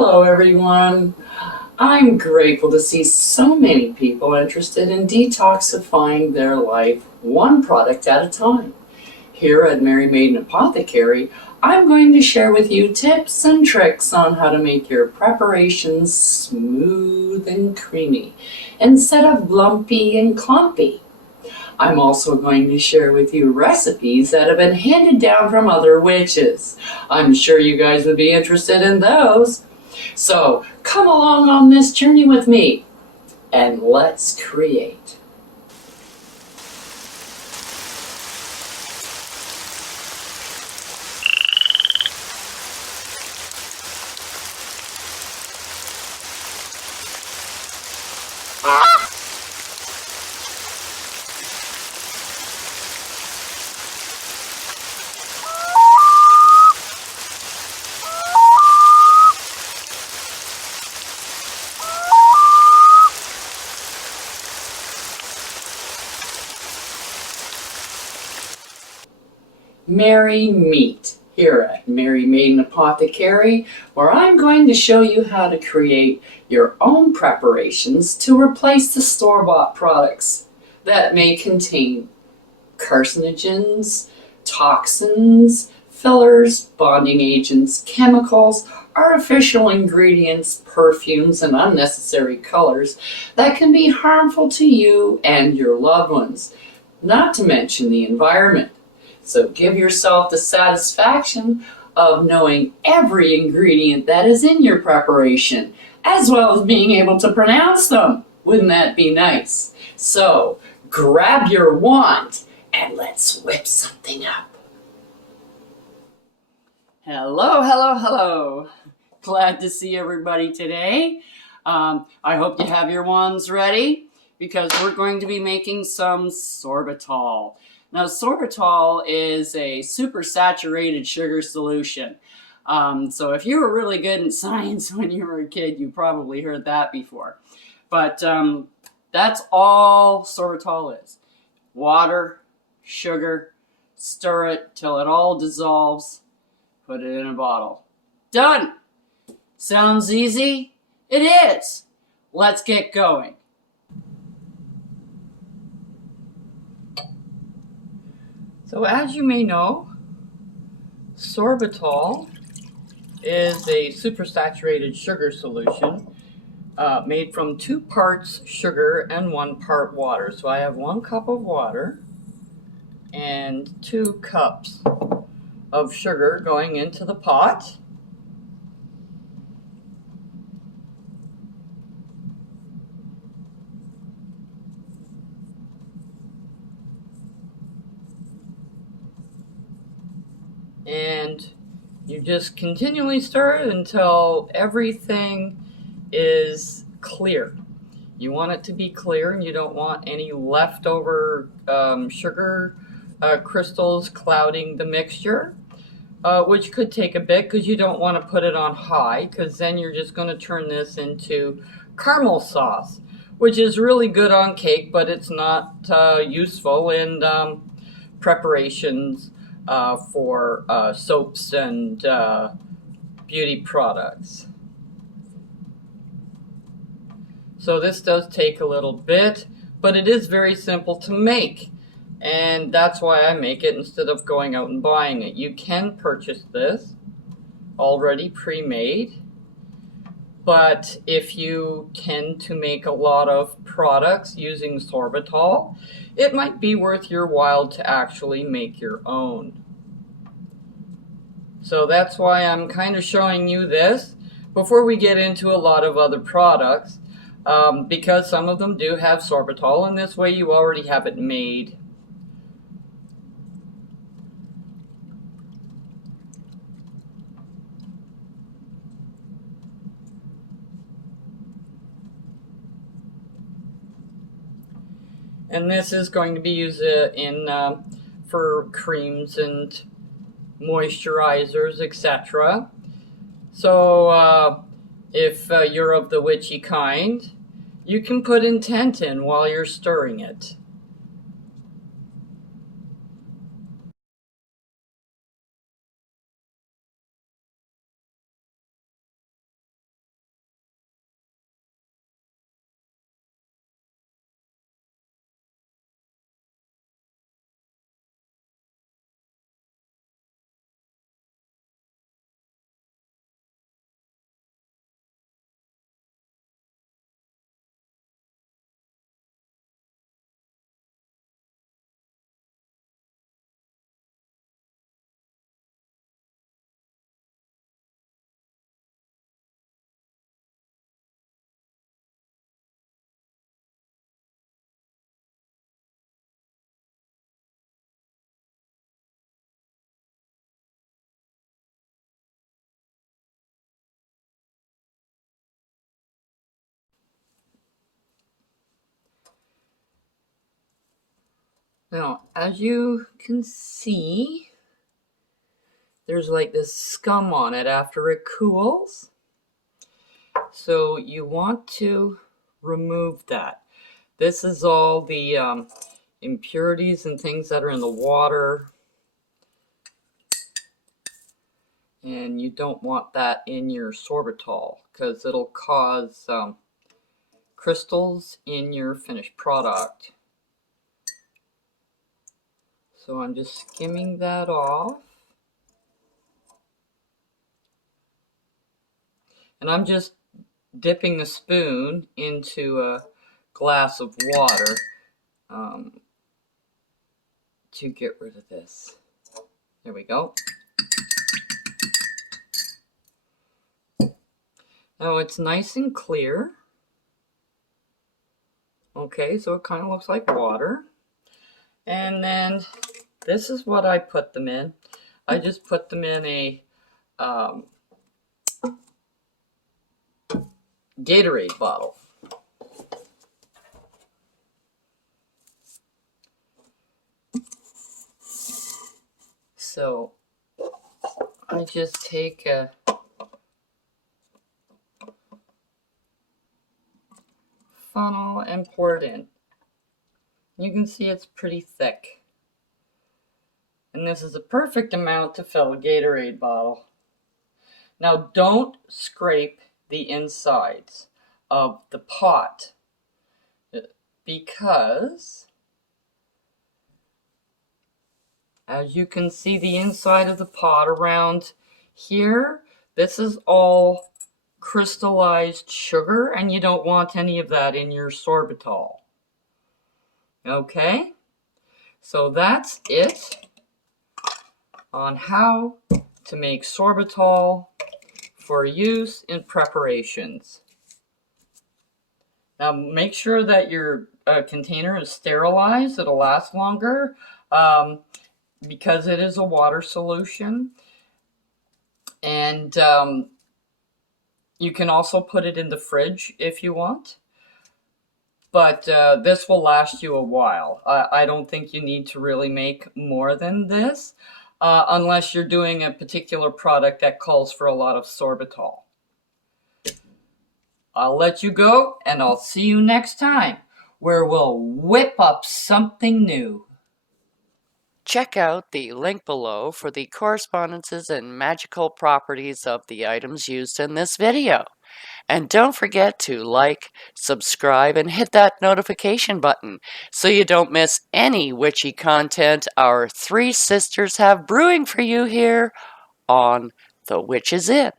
Hello everyone. I'm grateful to see so many people interested in detoxifying their life one product at a time. Here at Mary Maiden Apothecary, I'm going to share with you tips and tricks on how to make your preparations smooth and creamy instead of lumpy and clumpy. I'm also going to share with you recipes that have been handed down from other witches. I'm sure you guys would be interested in those. So come along on this journey with me and let's create. Merry Meet here at Mary Maiden Apothecary, where I'm going to show you how to create your own preparations to replace the store-bought products that may contain carcinogens, toxins, fillers, bonding agents, chemicals, artificial ingredients, perfumes, and unnecessary colors that can be harmful to you and your loved ones, not to mention the environment. So give yourself the satisfaction of knowing every ingredient that is in your preparation, as well as being able to pronounce them. Wouldn't that be nice? So grab your wand and let's whip something up. Hello. Glad to see everybody today. I hope you have your wands ready because we're going to be making some sorbitol. Now, sorbitol is a supersaturated sugar solution. So if you were really good in science when you were a kid, you probably heard that before. But that's all sorbitol is. Water, sugar, stir it till it all dissolves, put it in a bottle. Done! Sounds easy? It is! Let's get going. So as you may know, sorbitol is a supersaturated sugar solution made from 2 parts sugar and 1 part water. So I have 1 cup of water and 2 cups of sugar going into the pot. And you just continually stir it until everything is clear. You want it to be clear, and you don't want any leftover sugar crystals clouding the mixture, which could take a bit because you don't want to put it on high, because then you're just going to turn this into caramel sauce, which is really good on cake, but it's not useful in preparations for soaps and beauty products. So this does take a little bit, but it is very simple to make, and that's why I make it instead of going out and buying it. You can purchase this already pre-made, but if you tend to make a lot of products using sorbitol, it might be worth your while to actually make your own. So that's why I'm kind of showing you this before we get into a lot of other products, because some of them do have sorbitol, and this way you already have it made. And this is going to be used for creams and moisturizers, etc. So if you're of the witchy kind, you can put intent in while you're stirring it. Now, as you can see, there's like this scum on it after it cools. So you want to remove that. This is all the impurities and things that are in the water. And you don't want that in your sorbitol because it'll cause crystals in your finished product. So I'm just skimming that off. And I'm just dipping the spoon into a glass of water to get rid of this. There we go. Now it's nice and clear. Okay, so it kind of looks like water. And then this is what I put them in. I just put them in a Gatorade bottle. So I just take a funnel and pour it in. You can see it's pretty thick. And this is a perfect amount to fill a Gatorade bottle. Now don't scrape the insides of the pot because as you can see the inside of the pot around here, this is all crystallized sugar and you don't want any of that in your sorbitol. Okay, so that's it on how to make sorbitol for use in preparations. Now make sure that your container is sterilized. It'll last longer because it is a water solution. And you can also put it in the fridge if you want. But this will last you a while. I don't think you need to really make more than this unless you're doing a particular product that calls for a lot of sorbitol. I'll let you go and I'll see you next time where we'll whip up something new. Check out the link below for the correspondences and magical properties of the items used in this video. And don't forget to like, subscribe, and hit that notification button so you don't miss any witchy content our three sisters have brewing for you here on The Witch Is In.